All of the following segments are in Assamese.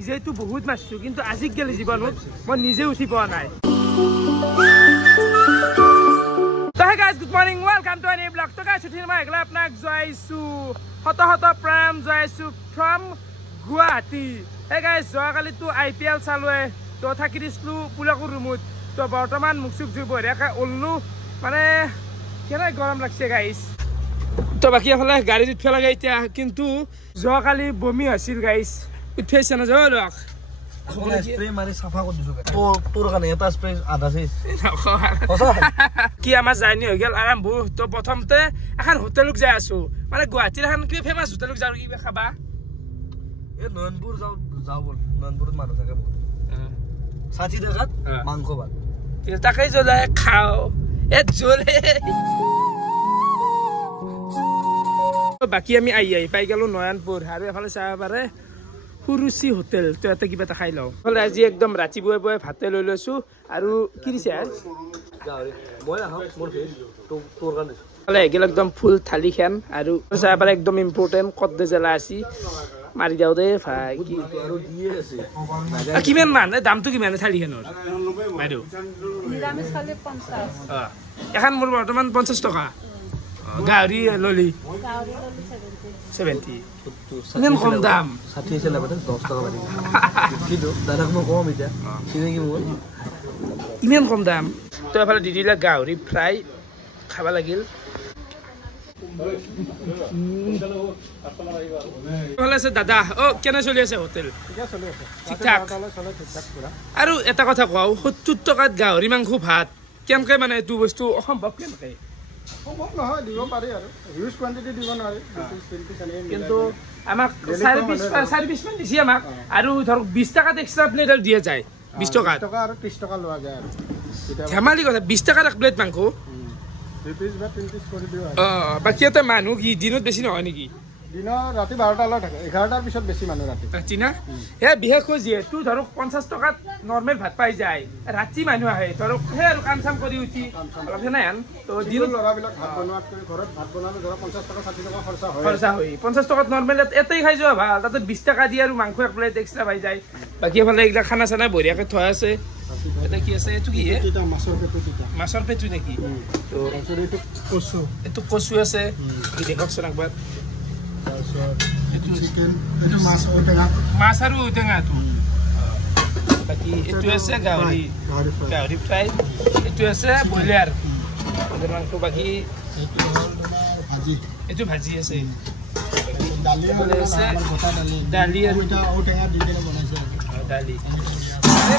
নিজেইতো বহুত মারছো কিন্তু আজিকালি জীবনত মই নিজে উঠি পাওয়া নাই। তো hey guys, good morning, welcome to any blog. তো গাইস, উঠিল মই এগলা আপনাক জয়ছু হত প্রাম জয়ছু ফ্রম গুৱাহাটী। হে গাইস, যোৱাকালি তো IPL চালোৱে, তো থাকি দিছিলো পুলাকুৰ ৰুমত। তো বৰ্তমান মুখ চুখ ধুই বঢ়িয়াকৈ ওললো, মানে কেনে গৰম লাগছে গাইস। তো বাকি এফালে গাড়ীত উঠিব লাগে এতিয়া, কিন্তু যোৱাকালি বমি হৈছিল গাইস। উঠাইছে না যাও লক স্প্রে মারি সাফা করে দিছো তোর কানে এটা স্প্রে আধা শেষ কি আমার জার্নি হয়ে গেল আরম্ভ। তো প্রথমতে এখন হোটেলক যাই আছো, মানে গুৱাহাটীৰ এখন কি ফেমাস হোটেলক যাও কিবা খাবা। এ নয়নপুর যাও যাও বল, নয়নপুরত মানুষ থাকে বহুত 60 টাকাত মাংস ভাত, তাকেই জ্বলে খাও এ জ্বলে। বাকি আমি আহি পাই গেলো নয়নপুর, আৰু এফালে চাব পাৰে সুৰুচি হোটেল। তো ইয়াতে কিবা এটা খাই লওঁ। আজি একদম ৰাতিপুৱাই পুৱাই ভাতে লৈ লৈছো। আৰু কি দিছে একদম ফুল থালি খান, আৰু চাব পাৰে একদম ইম্পৰ্টেণ্ট কদ্দে জেলা আছি মাৰি যাওঁ দে ভাই। কি কিমান মান দামটো কিমান থালিখনৰ বাইদেউ? এখন মোৰ বৰ্তমান 50 টকা, গাহৰি ললি 70। ইমান কম দাম? 60 আছে লাগতে 10 টাকা বাড়ি কিন্তু দাদা কম কম এটা চিনাকি মোর ইমান কম দাম। তো এফালে দি দিলে গাহৰি ফ্ৰাই খাব লাগিল। ভালে আছে দাদা? অ কেনে চলি আছে হোটেল? ঠিক ঠাক। আৰু এটা কথা কওঁ, 70 টকাত গাহৰি মাংস ভাত কেনেকৈ, মানে এইটো বস্তু অসম্ভৱ কেনেকৈ? সম্ভৱ নহয়, দিব পাৰি আৰু হিউজ কোৱান্টিটি দিব নোৱাৰি। কিন্তু আমাক 4 পিচ মান দিছে আমাক, আৰু ধৰক 20 টকাত এক্সট্ৰা প্লেট আৰু দিয়া যায়। 20 টকাত আৰু 30 টকা লোৱা যায় আৰু ধেমালি কথা। 20 টকাত এক প্লেট মাংস 2 পিচ বা 3 পিচ কৰি দিওঁ। বাকী এটা মানুহ কি দিনত বেছি নহয় নেকি? দিনৰ ৰাতি 12টালৈ থাকে, 11টাৰ পিছত বেছি মানুহ ৰাতি না। সেই বিশেষকৈ যিহেতু ধৰক 50 টকাত নৰ্মেল ভাত পাই যায়, ৰাতি মানুহ আহে ধৰক সেই আৰু কাম চাম কৰি উঠি অলপ নাই আন। তো দিনত ল'ৰাবিলাক ভাত বনোৱাত কৰি ঘৰত ভাত বনালে ধৰক 50 টকা 60 টকা খৰচা হয়। 50 টকাত নৰ্মেল এটাই খাই যোৱা ভাল, তাতে 20 টকা দি আৰু মাংস এক প্লেট এক্সট্ৰা পাই যায়। বাকী এফালে এইবিলাক খানা চানা বঢ়িয়াকৈ থোৱা আছে। এটা কি আছে? এইটো কি মাছৰ পেটু? মাছৰ পেটু নেকি? তো এইটো কচু, এইটো কচু আছে, দেখকচোন একবাৰ। মাছ আৰু ঔটেঙাটো। বাকী এইটো আছে গাহৰি ফ্ৰাই, এইটো আছে ব্ৰইলাৰ মাংস, বাকী এইটো ভাজি আছে, দালি আৰু দালি।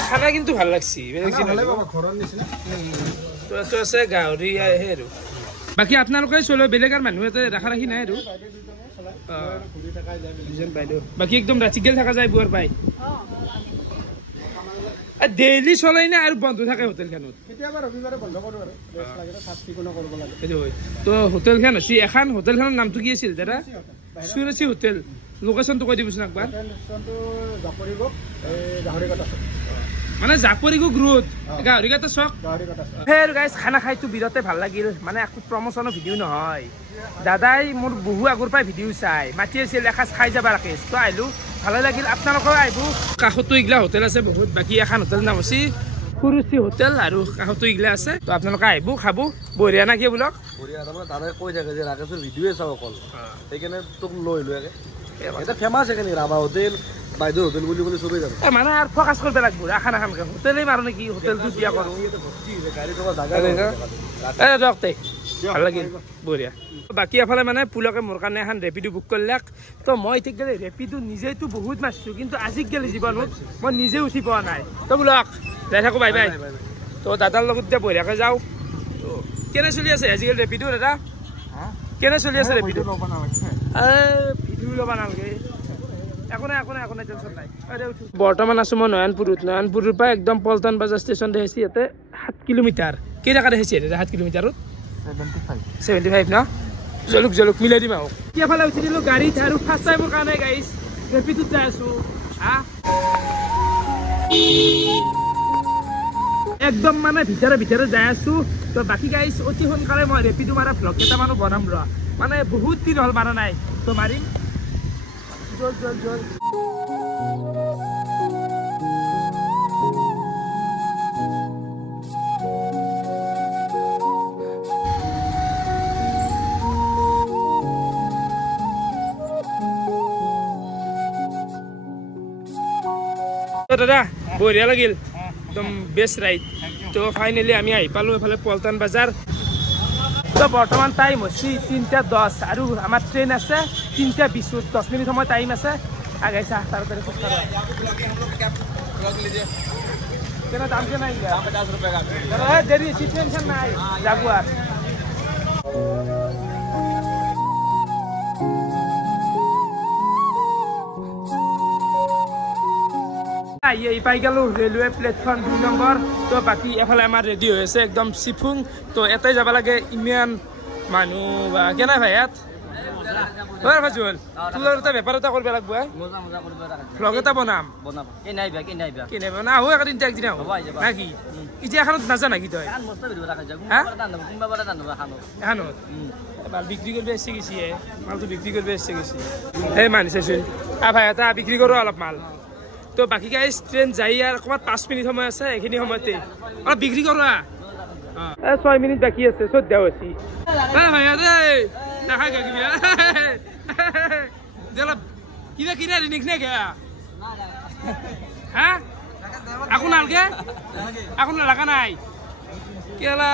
খানা কিন্তু ভাল লাগছি। তো এইটো আছে গাহৰি আৰু বাকী আপোনালোকে চলো, বেলেগ আৰু মানুহ এটা ৰাখা ৰাখি নাই আৰু। বাকী একদম ৰাতি গেল থকা যায় বুৱাৰ পাই ডেইলি চলাই না আৰু বন্ধ থাকে হোটেলখনত? কেতিয়াবা ৰবিবাৰে বন্ধ কৰোঁ আৰু চাফ চিকুণ কৰিব লাগে। সেইটো হয়। তো হোটেলখন হৈছে এখন, হোটেলখনৰ নামটো কি আছিল দাদা? সুৰুচি হোটেল। লোকেশ্যনটো কৈ দিবচোন একবাৰ। মানে জাপৰিগোগ ৰোড, গাহৰিঘাটা চক। সেই গাইজ খানা খাইতো বিৰাটে ভাল লাগিল, মানে একো প্ৰমোচনৰ ভিডিঅ' নহয়। দাদাই মোৰ বহু আগৰ পৰাই ভিডিঅ' চাই মাতি আছিল এসাঁজ খাই যাবা ৰাকেশ। তো আহিলোঁ, ভালে লাগিল। আপোনালোকেও আহিব। কাষতো এইগিলা হোটেল আছে বহুত। বাকী এখন হোটেল নাম হৈছে সুৰুচি হোটেল, আৰু কাষতো এইগিলা আছে। তো আপোনালোকে আহিব, খাব। বঢ়িয়া না কি বোলক? বঢ়িয়া। তাৰমানে দাদাই কৈ থাকে যে ৰাকেশৰ ভিডিঅ'য়ে চাওঁ অকল, সেইকাৰণে তোক লৈ লোৱাকে। এটা ফেমাছ সেইকাৰণে ৰাভা হোটেল, বাইদেউ হোটেল বুলি ক'লে চবেই জানো। মানে আৰু ফ'কাছ কৰিব লাগিব খানা খানকে, হোটেলেই মাৰো নেকি? হোটেলটো দিয়া কৰোঁ। গাড়ী থকা জাগা দিয়ক তে, ভাল লাগিল, বঢ়িয়া। বাকী এফালে মানে পুলকে মোৰ কাৰণে এখন ৰেপিডো বুক কৰিলাক। তো মই ঠিক গ'লে ৰেপিডো নিজেইতো বহুত মাৰিছোঁ, কিন্তু আজিকালি জীৱনত মই নিজে উঠি পোৱা নাই। তো বোলক যাই থাকোঁ, বাই বাই। তো দাদাৰ লগত এতিয়া বঢ়িয়াকৈ যাওঁ। তো কেনে চলি আছে আজিকালি ৰেপিডো দাদা? কেনে চলি আছে ৰেপিডো? ভিডিঅ' ল'ব নালাগে, একো নাই টেনশ্যন নাই। বৰ্তমান আছোঁ মই নয়নপুৰত। নয়নপুৰৰ পৰা একদম পল্টন বজাৰ ষ্টেচন দেখিছে, ইয়াতে 7 কিলোমিটাৰ। কেই টকা দেখিছে এতিয়া 7 কিলোমিটাৰত? 75 ন? জলুক মিলাই দিম আৰু। এফালে উঠি দিলোঁ গাড়ীত, আৰু ফাৰ্ষ্ট টাইমৰ কাৰণে গাইজ ৰেপিডোত যাই আছোঁ। একদম মানে ভিতৰে যাই আছোঁ। তো বাকী গাইজ অতি সোনকালে মই ৰেপিডো মাৰা ভ্লগ কেইটামানো বনাম ৰ, মানে বহুত দিন হ'ল মাৰা নাই। তো মাৰিম। জল দাদা বঢ়িয়া লাগিল একদম বেষ্ট ৰাইড তো ফাইনেলি আমি আহি পালোঁ এইফালে পল্টন বজাৰ তো বৰ্তমান টাইম হৈছে 3:10 আৰু আমাৰ ট্ৰেইন আছে 3:20 10 মিনিট সময় টাইম আছে আগাইছা তাড়াতাড়ি খোজ কাঢ়ো কেনা দাম কে নাই 50 रुपए का দেরি সিচুয়েশন নাই যাবো আর এই পাই গেল রেলওয়ে প্লেটফর্ম 2 নম্বর তো বাকি এফালে আমার রেডি হয়েছে একদম সিফুং তো এটাই যাব লাগে ইমান মানুহ বা কেনা ভাই ইয়াত ওর ফাজুল তোর তো ব্যাপার এটা করবে লাগবে মজা মজা করবে ব্লগ এটা বনাম কে নাই না ও একদিন এক দিন নাকি ইতি এখানত নাজা নাকি তই মস্ত ভিডিও রাখা যাগু কোনবা বড় দান খানো মাল বিক্রি করবে এসে গেছি মাল তো বিক্রি করবে এসে গেছি এই মানিছে শুন ভাই এটা বিক্রি করো অলপ মাল তো বাকি গাইজ ট্রেন যাই আর কমাত 5 মিনিট সময় আছে এইখিনি সময়তে অলপ বিক্রি কৰা 6 মিনিট বাকি আছে সদ দেও আছি ভাই এই দেখা গা কিবা জলা কিবা কিনা রিনিক নে কে হ্যাঁ এখন লাগা নাই কেলা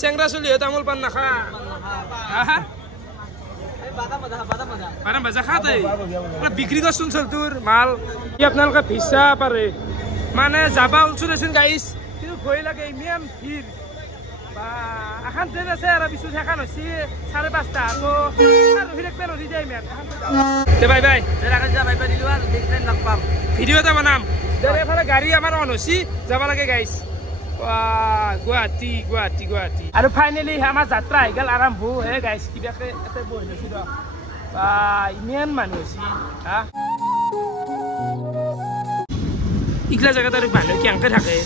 সেংরা চলি তামুল পান নাখা হ্যাঁ বাদাম বাজা খাতে বিক্রি করছুন চল তোর মাল কি আপনার ভিসা পারে মানে যাবা উলছুন গাইছ কিন্তু ভয় লাগে ইমান ভিড় বা এখন ট্রেন আছে আর বিশুদ্ধ এখন হচ্ছে 5:30 তো রহিলেক পেল দি যাই মেন তে বাই বাই রাখা যা বাই বাই দিলু আর দেখলেন লাগ পাম ভিডিও এটা বানাম দেরে ফলে গাড়ি আমার অন হছি যাবা লাগে গাইছ গুৱাহাটী আৰু ফাইনেলি আমাৰ যাত্ৰা আহি গ'ল আৰম্ভ হে গাইছ কিবাকে এতে বহি লৈছো ৰ বা ইমান মানুহ হৈছে হা ইগলা জেগাত আৰু মানুহ কেনেকে থাকে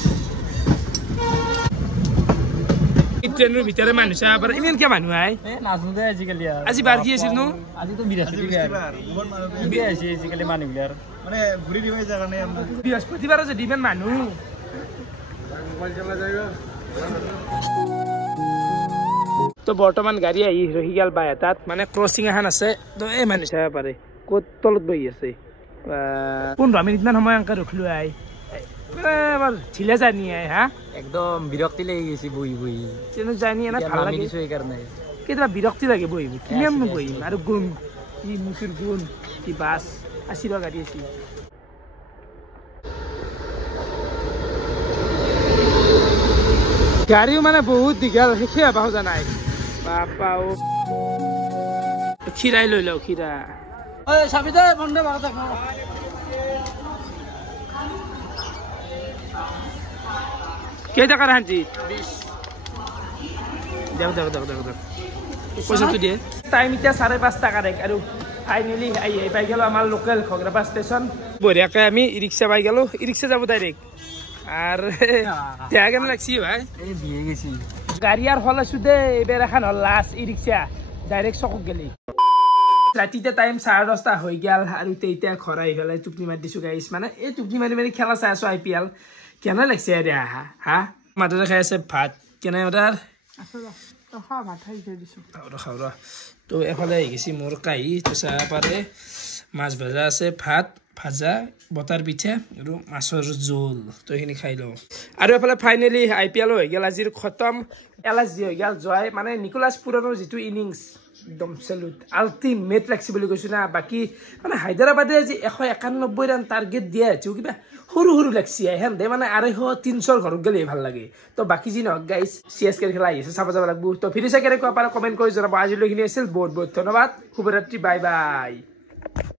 ট্ৰেইনৰ ভিতৰে মানুহ চাব পাৰে ইমান কিয় মানুহ আহে নাজনো দে আজিকালি আজি বাৰ কি আছিল নো আজি তো আজিকালি মানুহবিলাক মানে ঘূৰি দিব জাগা নাই বৃহস্পতিবাৰ যে ইমান মানুহ তো বৰ্তমান গাড়ী আহি ৰহি গেল বা এটাত মানে ক্ৰচিং এখন আছে তো এই মানুহ চাব পাৰে ক'ত তলত বহি আছে 15 মিনিটমান সময় এনেকৈ ৰখিলো আহি এবাৰ ঢিলে জানি আহি হা একদম বিৰক্তি লাগি গৈছে বহি ট্ৰেইনত জানি এনে ভাল লাগে কেতিয়াবা বিৰক্তি লাগে বহিব কিমান বহিম আৰু গুণ কি মুচুৰ গুণ কি বাছ আছি ৰ গাড়ী আছে গাড়ীও মানে বহুত দীঘল শেষে হবা খোজা নাই বাপা ও খিৰাই লৈ লওঁ খিৰা কেই টকাৰ হাঞ্চি দেখ পইচাটো দিয়ে টাইম এতিয়া 5:30 টকা আৰু ফাইনেলি আহি পাই গেলো আমাৰ লোকেল ঘগ্ৰাপা ষ্টেচন বঢ়িয়াকৈ আমি ই ৰিক্সা পাই গেলো ই ৰিক্সা যাব ডাইৰেক্ট আর দেখা কেন লাগছি ভাই এই বিয়ে গেছি গাড়ি আর হল আছো দে এবার এখন হল লাস্ট ই রিক্সা ডাইরেক্ট চকক গেলি রাতিতে টাইম 10:30 হয়ে গেল আর এতিয়া ঘর আহি পেলাই টুপনি মাৰি দিছো গাইছ মানে এই টুপনি মাৰি খেলা চাই আছো IPL কেনে লাগছে আৰে হা মাথাতে খাই আছে ভাত কেনে মাতাৰ ভাত খাই দিছো খাওৰা তো এফালে আহি গেছি মোৰ কাহি তো চাহ পাৰে মাছ ভাজা আছে ভাত ভাজা বটাৰ পিঠা আৰু মাছৰ জোল তো এইখিনি খাই লওঁ আৰু এফালে ফাইনেলি IPL হৈ গেল আজিৰ খতম LSG হৈ গেল জয় মানে নিকোলাছ পুৰাণৰ যিটো ইনিংছ একদম সেলুট আল্টিমেট লাগছি বুলি কৈছো না বাকি মানে হায়দৰাবাদে আজি 191 ৰান টাৰ্গেট দিয়া আছে কিবা সৰু লাগছি হেন দে মানে 250-300 ঘৰত গেলে ভাল লাগে তো বাকি যি নহক গাইস CSK খেলা আহিছে চাব যাব লাগব তো ভিডিও চাই কেনেকুৱা পাৰা কমেন্ট কৰি জনাব আজিলৈখিনি আছিল বহুত ধন্যবাদ শুভৰাত্ৰি বাই বাই